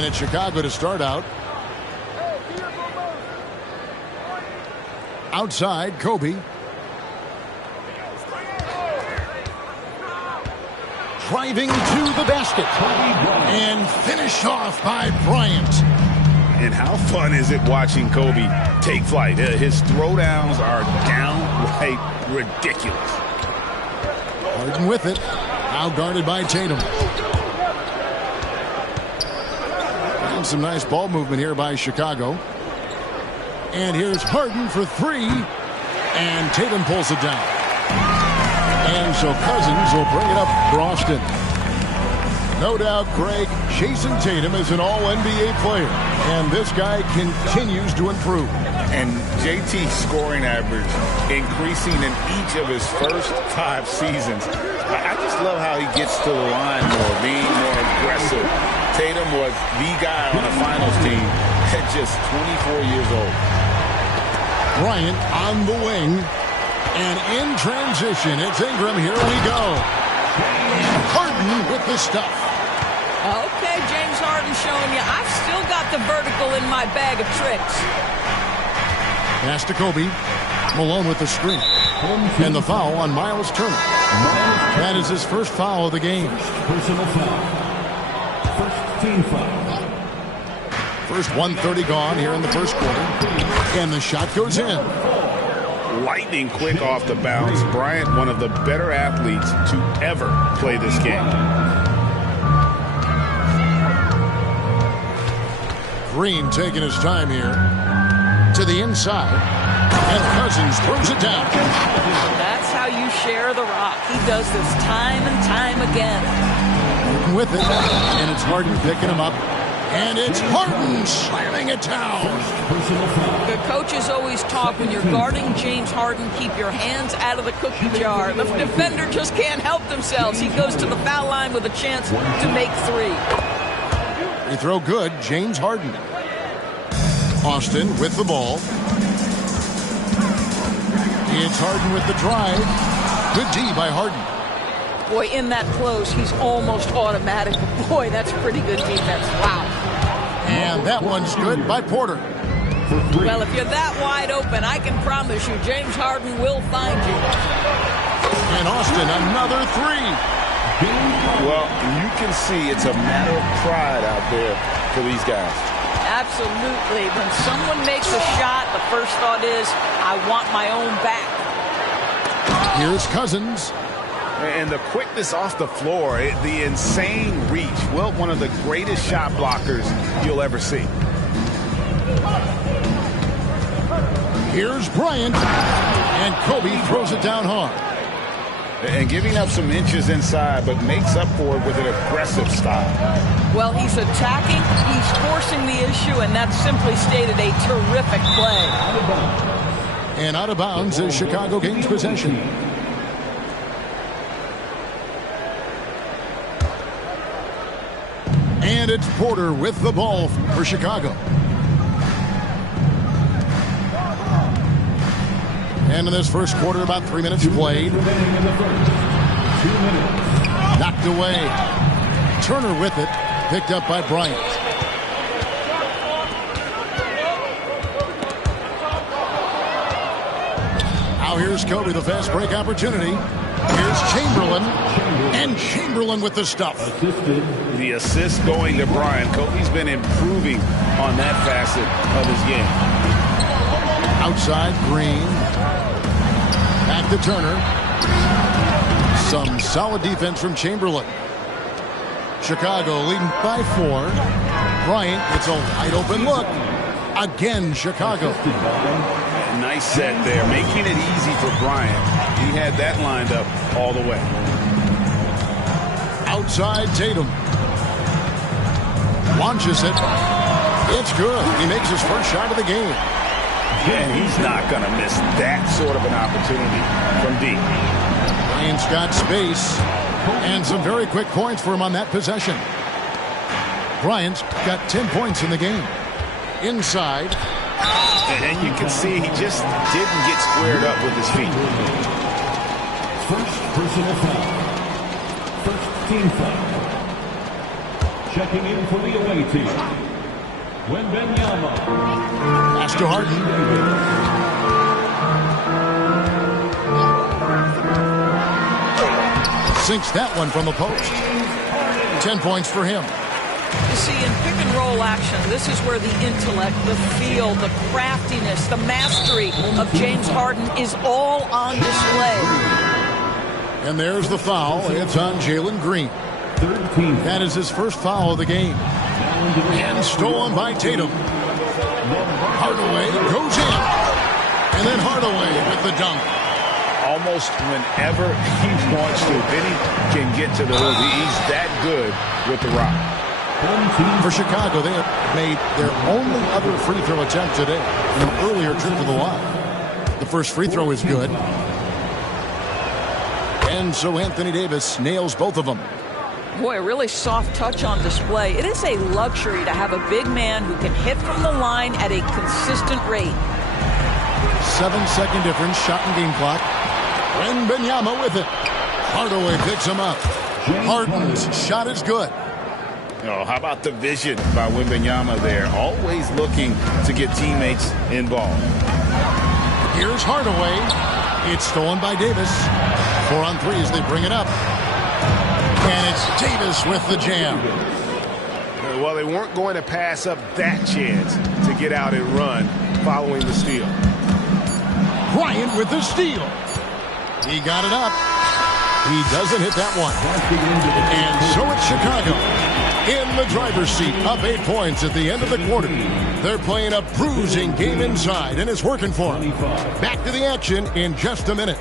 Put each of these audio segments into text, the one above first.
And it's Chicago to start out. Outside, Kobe. Driving to the basket. And finished off by Bryant. And how fun is it watching Kobe take flight? His throwdowns are downright ridiculous. Harden with it. Now guarded by Tatum. And some nice ball movement here by Chicago. And here's Harden for three. And Tatum pulls it down. And so Cousins will bring it up for Austin. No doubt, Greg, Jason Tatum is an all-NBA player. And this guy continues to improve. And JT's scoring average increasing in each of his first 5 seasons. I just love how he gets to the line more, being more aggressive. Tatum was the guy on the finals team at just 24 years old. Bryant on the wing. And in transition, it's Ingram. Here we go. And Harden with the stuff. Okay, James Harden showing you I've still got the vertical in my bag of tricks. Pass to Kobe. Malone with the screen. And the foul on Miles Turner. That is his first foul of the game. Personal foul. First team foul. First 1:30 gone here in the first quarter. And the shot goes in. Lightning quick off the bounce. Bryant, one of the better athletes to ever play this game. Green taking his time here. To the inside. And Cousins throws it down. That's how you share the rock. He does this time and time again. With it. And it's Harden picking him up. And it's Harden slamming it down. The coaches always talk when you're guarding James Harden, keep your hands out of the cookie jar. The defender just can't help themselves. He goes to the foul line with a chance to make 3. Free throw good, James Harden. Austin with the ball. It's Harden with the drive. Good D by Harden. Boy, in that close, he's almost automatic. Boy, that's pretty good defense. Wow. And that one's good by Porter. Well, if you're that wide open, I can promise you James Harden will find you. And Austin, another 3. Well, you can see it's a matter of pride out there for these guys. Absolutely. When someone makes a shot, the first thought is, I want my own back. Here's Cousins. And the quickness off the floor, the insane reach. Well, one of the greatest shot blockers you'll ever see. Here's Bryant. And Kobe throws it down hard. And giving up some inches inside, but makes up for it with an aggressive style. Well, he's attacking, he's forcing the issue, and that's simply stated a terrific play. And out of bounds as Chicago gains possession. And it's Porter with the ball for Chicago. And in this first quarter, about 3 minutes played. Knocked away. Turner with it. Picked up by Bryant. Now here's Kobe, the fast break opportunity. Here's Chamberlain. And Chamberlain with the stuff. The assist going to Bryant. Kobe's been improving on that facet of his game. Outside, Green. Back to Turner. Some solid defense from Chamberlain. Chicago leading by 4. Bryant gets a wide open look. Again, Chicago. Nice set there, making it easy for Bryant. He had that lined up all the way. Outside, Tatum. Launches it. It's good. He makes his first shot of the game. And he's not going to miss that sort of an opportunity from deep. Bryant's got space. And some very quick points for him on that possession. Bryant's got 10 points in the game. Inside. And you can see he just didn't get squared up with his feet. First personal foul. First team foul. Checking in for the away team, Wembanyama. Pass to Harden. Sinks that one from the post. 10 points for him. You see, in pick and roll action, this is where the intellect, the feel, the craftiness, the mastery of James Harden is all on display. And there's the foul. It's on Jalen Green. That is his first foul of the game. And stolen by Tatum. Hardaway goes in. And then Hardaway with the dunk. Almost whenever he wants to. Then he can get to the hoop. He's that good with the rock. For Chicago, they have made their only other free throw attempt today in an earlier trip to the line. The first free throw is good. And so Anthony Davis nails both of them. Boy, a really soft touch on display. It is a luxury to have a big man who can hit from the line at a consistent rate. 7-second difference, shot and game clock. Wembanyama with it. Hardaway picks him up. Harden's shot is good. Oh, how about the vision by Wembanyama there? Always looking to get teammates involved. Here's Hardaway. It's stolen by Davis. 4 on 3 as they bring it up. And it's Davis with the jam. Well, they weren't going to pass up that chance to get out and run following the steal. Bryant with the steal. He got it up. He doesn't hit that one. And so it's Chicago in the driver's seat, up 8 points at the end of the quarter. They're playing a bruising game inside, and it's working for them. Back to the action in just a minute.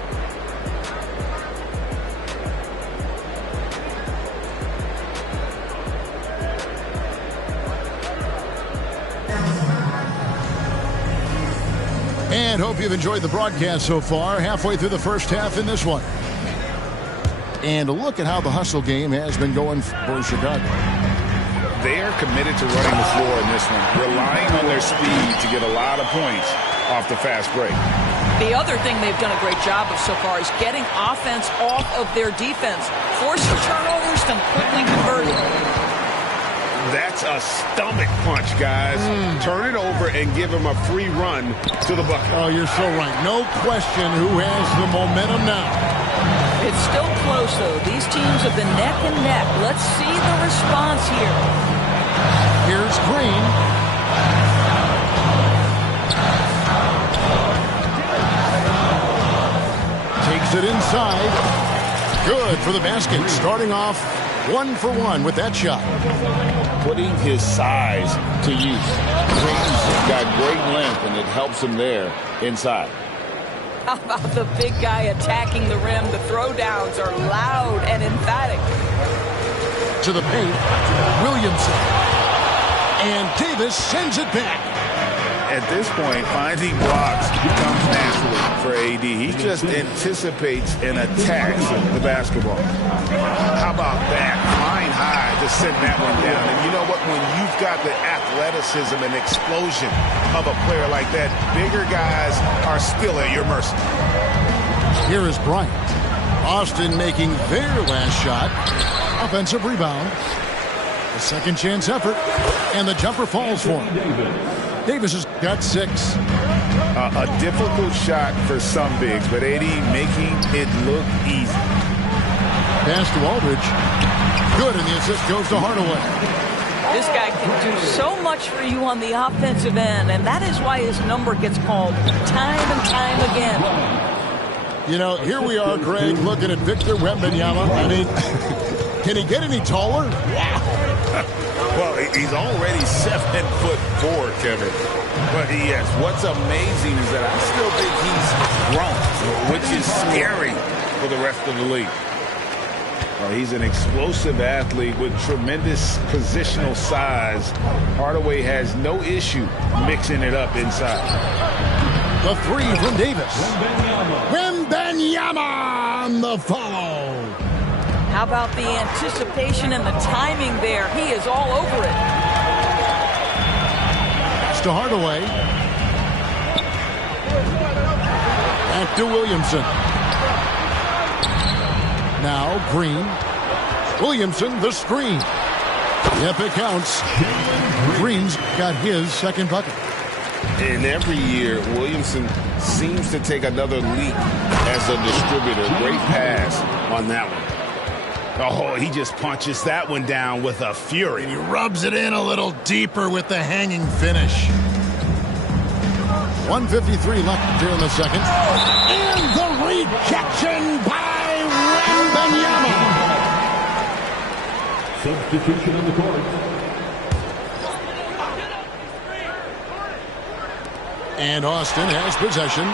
And hope you've enjoyed the broadcast so far. Halfway through the first half in this one. And look at how the hustle game has been going for Chicago. They are committed to running the floor in this one, relying on their speed to get a lot of points off the fast break. The other thing they've done a great job of so far is getting offense off of their defense, forcing turnovers, then quickly converting. That's a stomach punch, guys. Turn it over and give him a free run to the bucket. Oh, you're so right. No question who has the momentum now. It's still close, though. These teams have been neck and neck. Let's see the response here. Here's Green. Takes it inside. Good for the basket. Starting off 1 for 1 with that shot. Putting his size to use. Green's got great length, and it helps him there inside. How about the big guy attacking the rim? The throwdowns are loud and emphatic. To the paint, Williamson. And Davis sends it back. At this point, finding blocks comes naturally for AD. He just anticipates and attacks the basketball. How about that? Flying high to send that one down. And you know what? When you've got the athleticism and explosion of a player like that, bigger guys are still at your mercy. Here is Bryant. Austin making their last shot. Offensive rebound. A second chance effort. And the jumper falls for him. Davis has got 6. A difficult shot for some bigs, but AD making it look easy. Pass to Aldridge. Good, and the assist goes to Hardaway. This guy can do so much for you on the offensive end, and that is why his number gets called time and time again. You know, here we are, Greg, looking at Victor Wembanyama. I mean, can he get any taller? Well, he's already 7'4", Kevin. But yes, what's amazing is that I still think he's grown, which is scary for the rest of the league. Well, he's an explosive athlete with tremendous positional size. Hardaway has no issue mixing it up inside. The 3 from Davis. Wembanyama on the follow. How about the anticipation and the timing there? He is all over it. Pass to Hardaway. Back to Williamson. Now Green. Williamson, the screen. Yep, it counts. Green's got his second bucket. And every year, Williamson seems to take another leap as a distributor. Great pass on that one. Oh, he just punches that one down with a fury. And he rubs it in a little deeper with the hanging finish. 1:53 left here in the second. And the rejection by Wembanyama. Substitution on the court. And Austin has possession.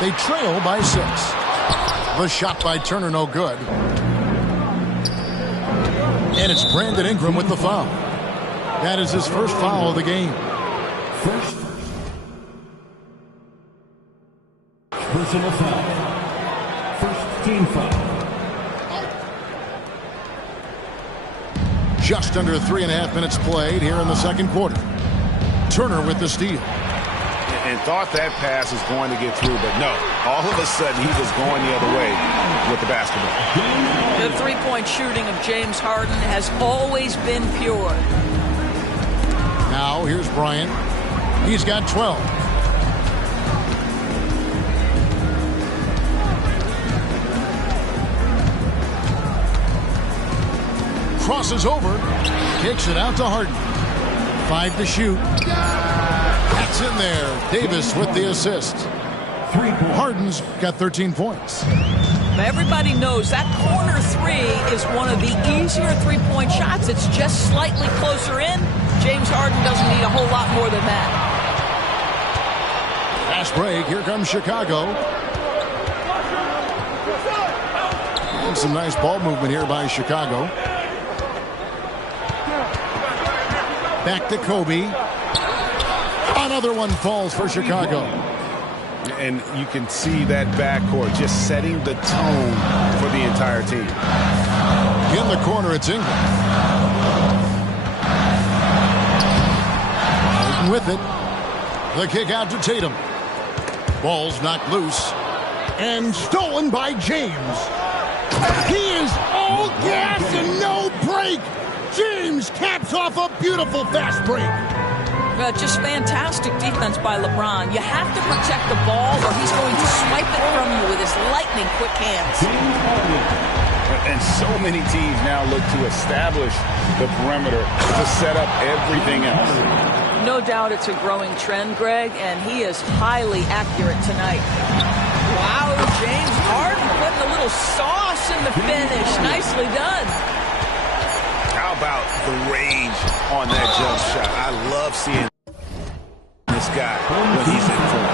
They trail by 6. The shot by Turner no good. And it's Brandon Ingram with the foul. That is his first foul of the game. First personal foul. First team foul. Just under 3.5 minutes played here in the second quarter. Turner with the steal. And thought that pass was going to get through, but no. All of a sudden, he was going the other way with the basketball. The three-point shooting of James Harden has always been pure. Now, here's Bryant. He's got 12. Crosses over. Kicks it out to Harden. 5 to shoot. That's in there. Davis with the assist. Harden's got 13 points. Everybody knows that corner three is one of the easier three-point shots. It's just slightly closer in. James Harden doesn't need a whole lot more than that. Fast break. Here comes Chicago. And some nice ball movement here by Chicago. Back to Kobe. Another one falls for Chicago. And you can see that backcourt just setting the tone for the entire team. In the corner, it's Ingram. Harden with it. The kick out to Tatum. Ball's knocked loose. And stolen by James. He is all gas and no break. James caps off a beautiful fast break. Just fantastic defense by LeBron. You have to protect the ball or he's going to swipe it from you with his lightning quick hands. And so many teams now look to establish the perimeter to set up everything else. No doubt it's a growing trend, Greg, and he is highly accurate tonight. Wow, James Harden putting a little sauce in the finish. Nicely done. How about the range on that jump shot? I love seeing this guy when he's in form.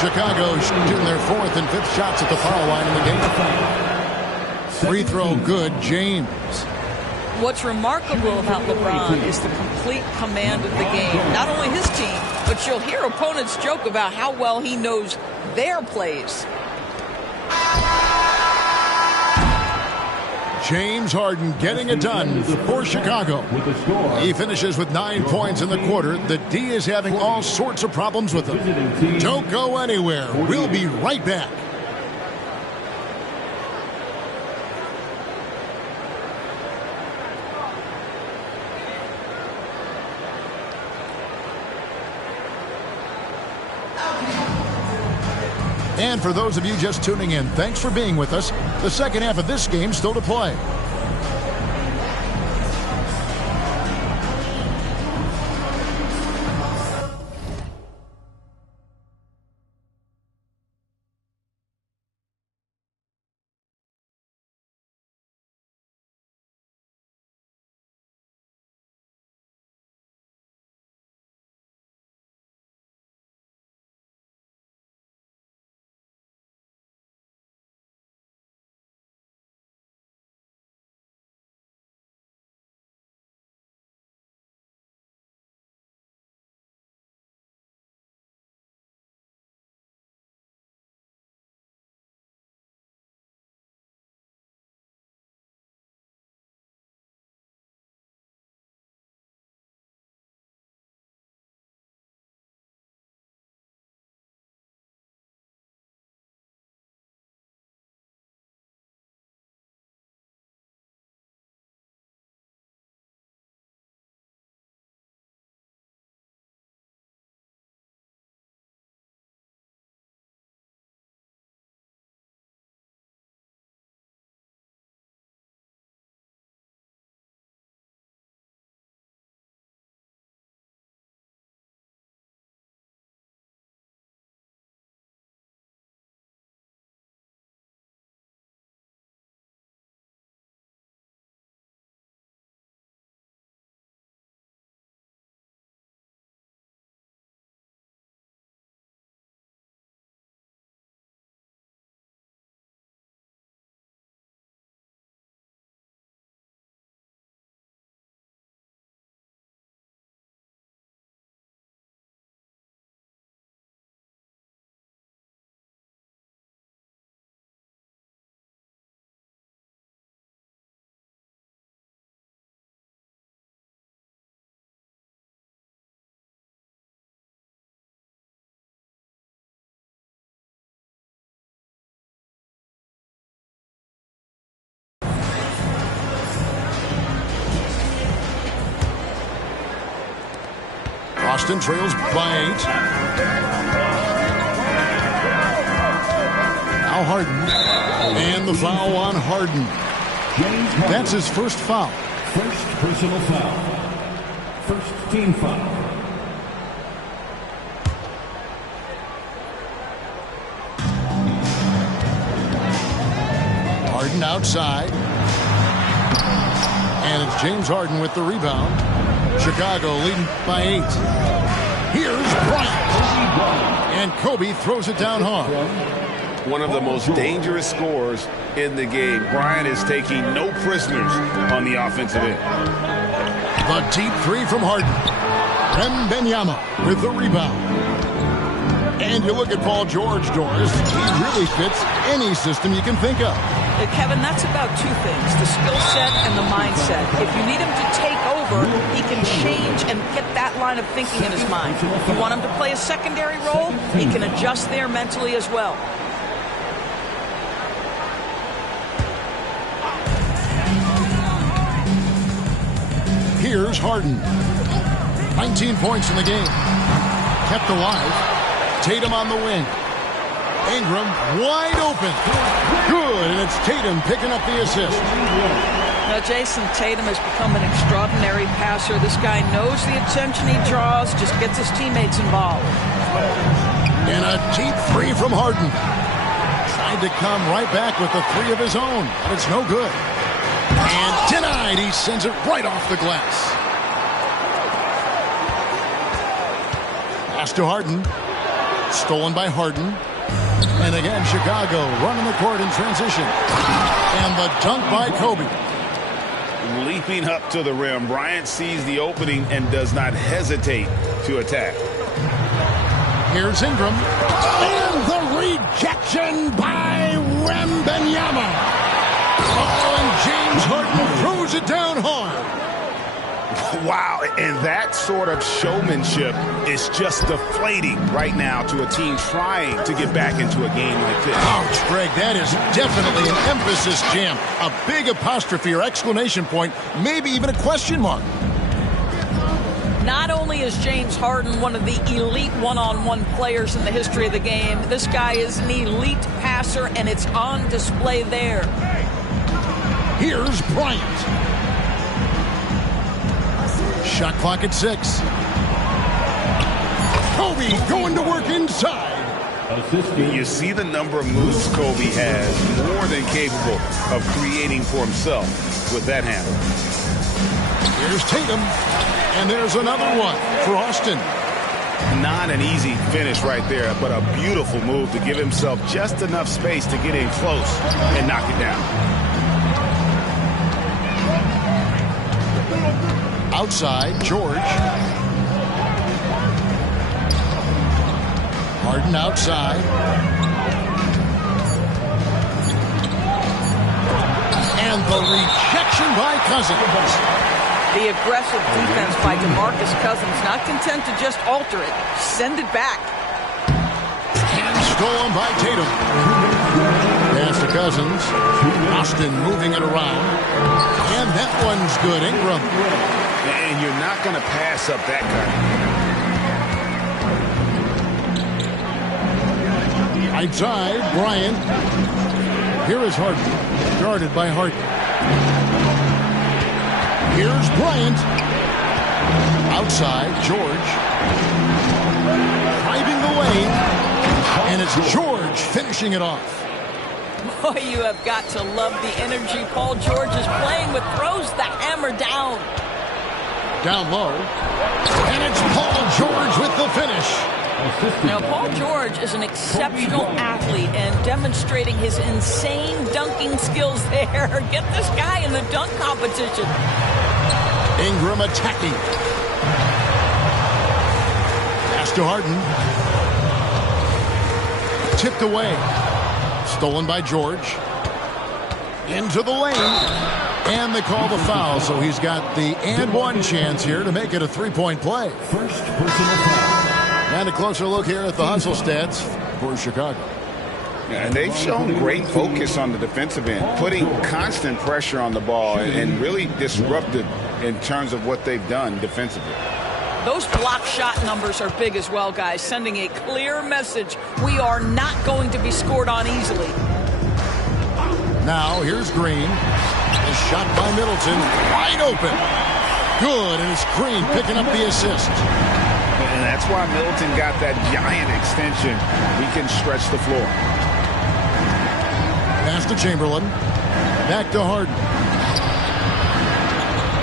Chicago shooting their 4th and 5th shots at the foul line in the game. Free throw good, James. What's remarkable about LeBron is the complete command of the game. Not only his team, but you'll hear opponents joke about how well he knows their plays. James Harden getting it done for Chicago. He finishes with 9 points in the quarter. The D is having all sorts of problems with him. Don't go anywhere. We'll be right back. And for those of you just tuning in, thanks for being with us. The second half of this game still to play. Boston trails by 8. Now Harden. And the foul on Harden. That's his first foul. First personal foul. First team foul. Harden outside. And it's James Harden with the rebound. Chicago leading by 8. Here's Bryant. And Kobe throws it down hard. One of the most dangerous scorers in the game. Bryant is taking no prisoners on the offensive end. The deep three from Harden. Wembanyama with the rebound. And you look at Paul George, Doris. He really fits any system you can think of. Kevin, that's about two things, the skill set and the mindset. If you need him to take over, he can change and get that line of thinking in his mind. If you want him to play a secondary role, he can adjust there mentally as well. Here's Harden. 19 points in the game. Kept alive. Tatum on the wing. Ingram wide open. Good, and it's Tatum picking up the assist. Now, Jason, Tatum has become an extraordinary passer. This guy knows the attention he draws, just gets his teammates involved. And a deep three from Harden. Tried to come right back with the three of his own, but it's no good. And denied. He sends it right off the glass. Pass to Harden. Stolen by Harden. And again, Chicago running the court in transition. And the dunk by Kobe. Leaping up to the rim, Bryant sees the opening and does not hesitate to attack. Here's Ingram. And the rejection by Wembanyama. Oh, and James Harden throws it down hard. Wow, and that sort of showmanship is just deflating right now to a team trying to get back into a game like this. Ouch, Greg, that is definitely an emphasis jam. A big apostrophe or exclamation point, maybe even a question mark. Not only is James Harden one of the elite one-on-one players in the history of the game, this guy is an elite passer, and it's on display there. Here's Bryant. Shot clock at 6. Kobe going to work inside. You see the number of moves Kobe has, more than capable of creating for himself with that handle. Here's Tatum, and there's another one for Austin. Not an easy finish right there, but a beautiful move to give himself just enough space to get in close and knock it down. Outside, George. Harden outside. And the rejection by Cousins. The aggressive defense by DeMarcus Cousins, not content to just alter it, send it back. And stolen by Tatum. Pass to Cousins. Austin moving it around. And that one's good. Ingram. And you're not going to pass up that guy. Outside, Bryant. Here is Harden. Guarded by Harden. Here's Bryant. Outside, George. Driving the lane. And it's George finishing it off. Boy, you have got to love the energy Paul George is playing with. Throws the hammer down. Down low. And it's Paul George with the finish. Now, Paul George is an exceptional athlete and demonstrating his insane dunking skills there. Get this guy in the dunk competition. Ingram attacking. Pass to Harden. Tipped away. Stolen by George. Into the lane. And they call the foul, so he's got the and one chance here to make it a three-point play. First personal foul. And a closer look here at the hustle stats for Chicago. And they've shown great focus on the defensive end, putting constant pressure on the ball and really disruptive in terms of what they've done defensively. Those block shot numbers are big as well, guys, sending a clear message. We are not going to be scored on easily. Now here's Green. A shot by Middleton, wide open. Good, and it's Green picking up the assist. And that's why Middleton got that giant extension. He can stretch the floor. Pass to Chamberlain. Back to Harden.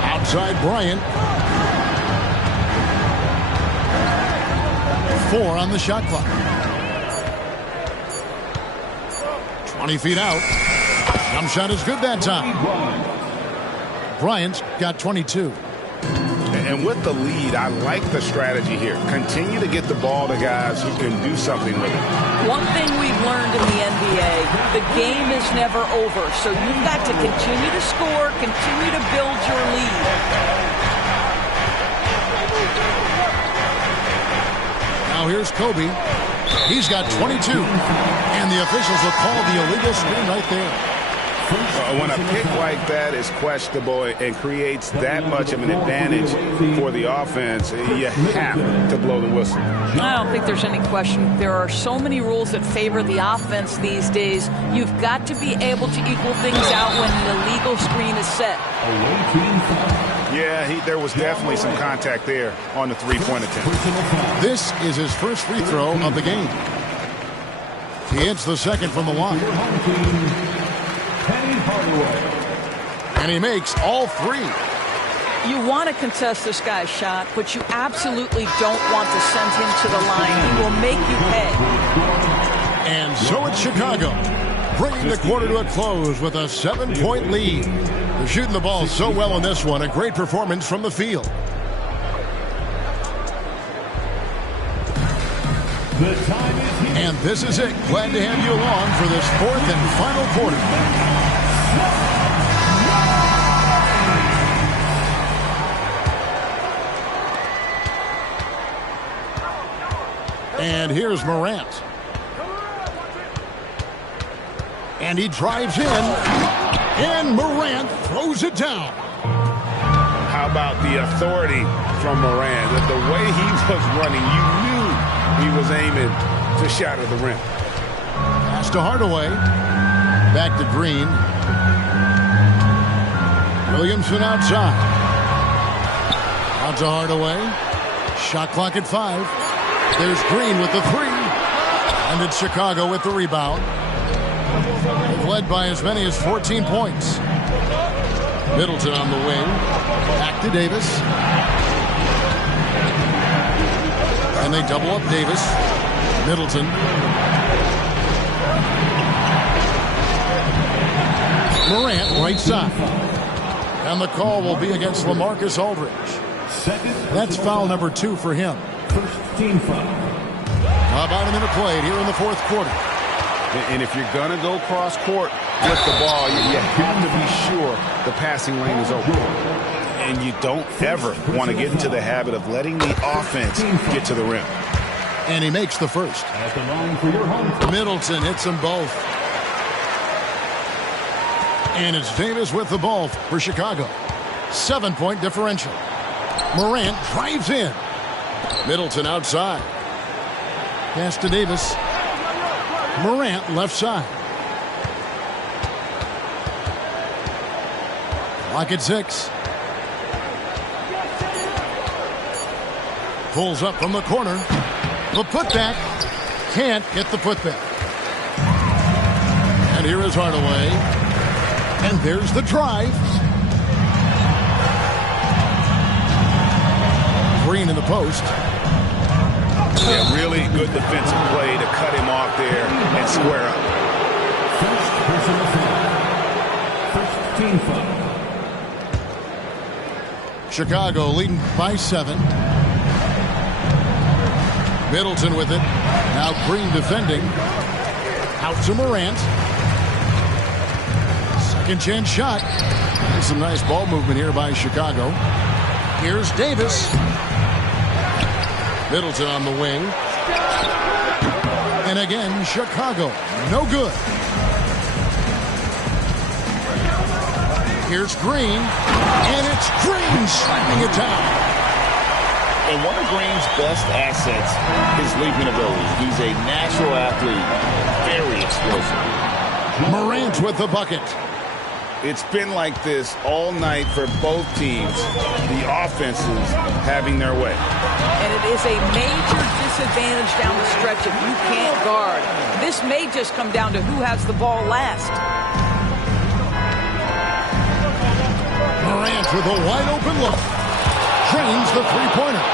Outside Bryant. 4 on the shot clock. 20 feet out. Jump shot is good that time. Bryant's got 22. And with the lead, I like the strategy here. Continue to get the ball to guys who can do something with it. One thing we've learned in the NBA, the game is never over. So you've got to continue to score, continue to build your lead. Now here's Kobe. He's got 22. And the officials will call the illegal screen right there. When a pick like that is questionable and creates that much of an advantage for the offense, you have to blow the whistle. I don't think there's any question. There are so many rules that favor the offense these days. You've got to be able to equal things out when the illegal screen is set. Yeah, there was definitely some contact there on the three-point attempt. This is his first free throw of the game. He hits the second from the line. And he makes all 3. You want to contest this guy's shot, but you absolutely don't want to send him to the line. He will make you pay. And so it's Chicago, bringing the quarter to a close with a 7-point lead. They're shooting the ball so well in this one. A great performance from the field. And this is it. Glad to have you along for this 4th and final quarter. And here's Morant. And he drives in. And Morant throws it down. How about the authority from Morant? The way he was running, you knew he was aiming to shatter the rim. Pass to Hardaway. Back to Green. Williamson outside. Out to Hardaway. Shot clock at 5. There's Green with the 3. And it's Chicago with the rebound. They've led by as many as 14 points. Middleton on the wing. Back to Davis. And they double up Davis. Middleton. Morant right side. And the call will be against LaMarcus Aldridge. That's foul number 2 for him. First team foul. About a minute played here in the 4th quarter. And if you're going to go cross court with the ball, you have to be sure the passing lane is open. And you don't ever want to get into the habit of letting the offense get to the rim. And he makes the first. At the line for your home. Middleton hits them both. And it's Davis with the ball for Chicago. 7-point differential. Morant drives in. Middleton outside. Pass to Davis. Morant left side. Clock at 6. Pulls up from the corner. The putback. Can't get the putback. And here is Hardaway. And there's the drive. Green in the post. Yeah, really good defensive play to cut him off there and square up. First personal foul. First team foul. Chicago leading by 7. Middleton with it. Now Green defending. Out to Morant. Second chance shot. And some nice ball movement here by Chicago. Here's Davis. Middleton on the wing. And again, Chicago. No good. Here's Green. And it's Green slapping it down. And one of Green's best assets is leaping ability. He's a natural athlete, very explosive. Morant with the bucket. It's been like this all night for both teams, the offenses having their way. And it is a major disadvantage down the stretch if you can't guard. This may just come down to who has the ball last. Morant with a wide open look. Drains the three-pointer.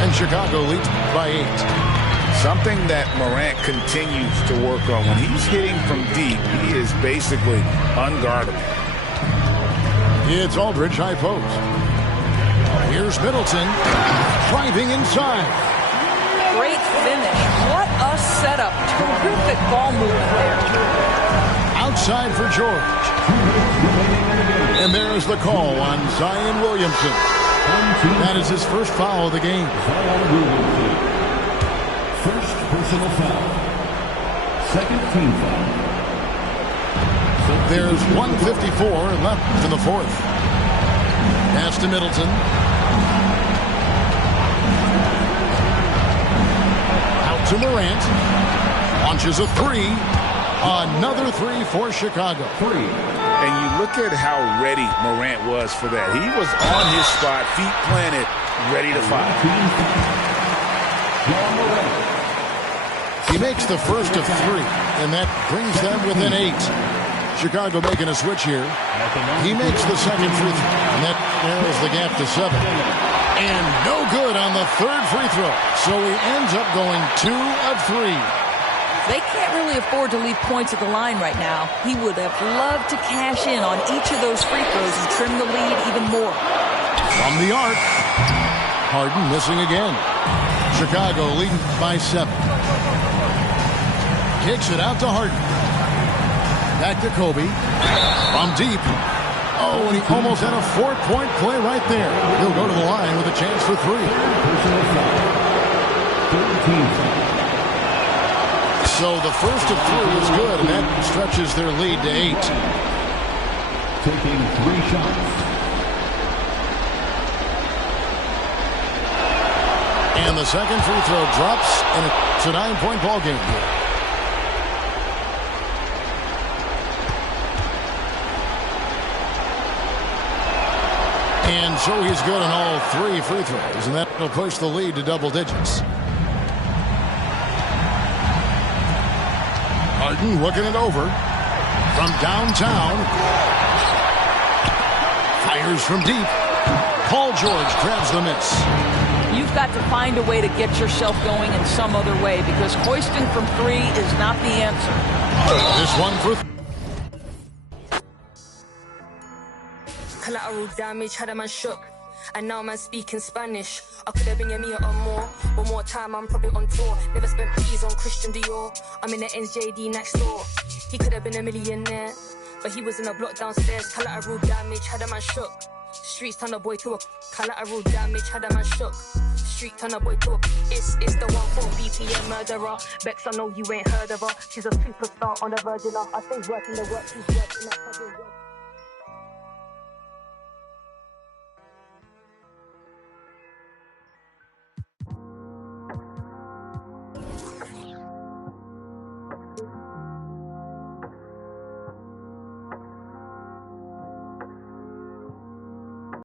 And Chicago leads by 8. Something that Morant continues to work on. When he's hitting from deep, he is basically unguardable. It's Aldridge high post. Here's Middleton driving inside. Great finish. What a setup. Terrific ball movement there. Outside for George. And there's the call on Zion Williamson. That is his first foul of the game. First personal foul. Second team foul. There's 1:54 left in the fourth. Pass to Middleton. Out to Morant. Launches a three. Another three for Chicago. And you look at how ready Morant was for that. He was on his spot, feet planted, ready to fire. He makes the first of 3, and that brings them within 8. Chicago making a switch here. He makes the second free throw, and that narrows the gap to 7. And no good on the third free throw, so he ends up going 2 of 3. They can't really afford to leave points at the line right now. He would have loved to cash in on each of those free throws and trim the lead even more. From the arc, Harden missing again. Chicago leading by 7. Kicks it out to Harden. Back to Kobe. From deep. Oh, and he almost had a 4-point play right there. He'll go to the line with a chance for 3. So the first of 3 is good, and that stretches their lead to 8. Taking 3 shots. And the second free throw drops, and it's a 9-point ball game here. And so he's good on all 3 free throws, and that will push the lead to double digits. Harden looking it over from downtown. Fires from deep. Paul George grabs the miss. You've got to find a way to get yourself going in some other way, because hoisting from 3 is not the answer. This one for... Collateral damage, had a man shook. And now man speaking Spanish. I could have been a meter or more. One more time, I'm probably on tour. Never spent peas on Christian Dior. I'm in the NJD next door. He could have been a millionaire, but he was in a block downstairs. Collateral damage, had a man shook. Streets turn a boy to a collateral damage, had a man shook. Street turn a boy to a it's the 1-4 BPM murderer. Bex, I know you ain't heard of her. She's a superstar on the Virgin. I think working the work, she's working that.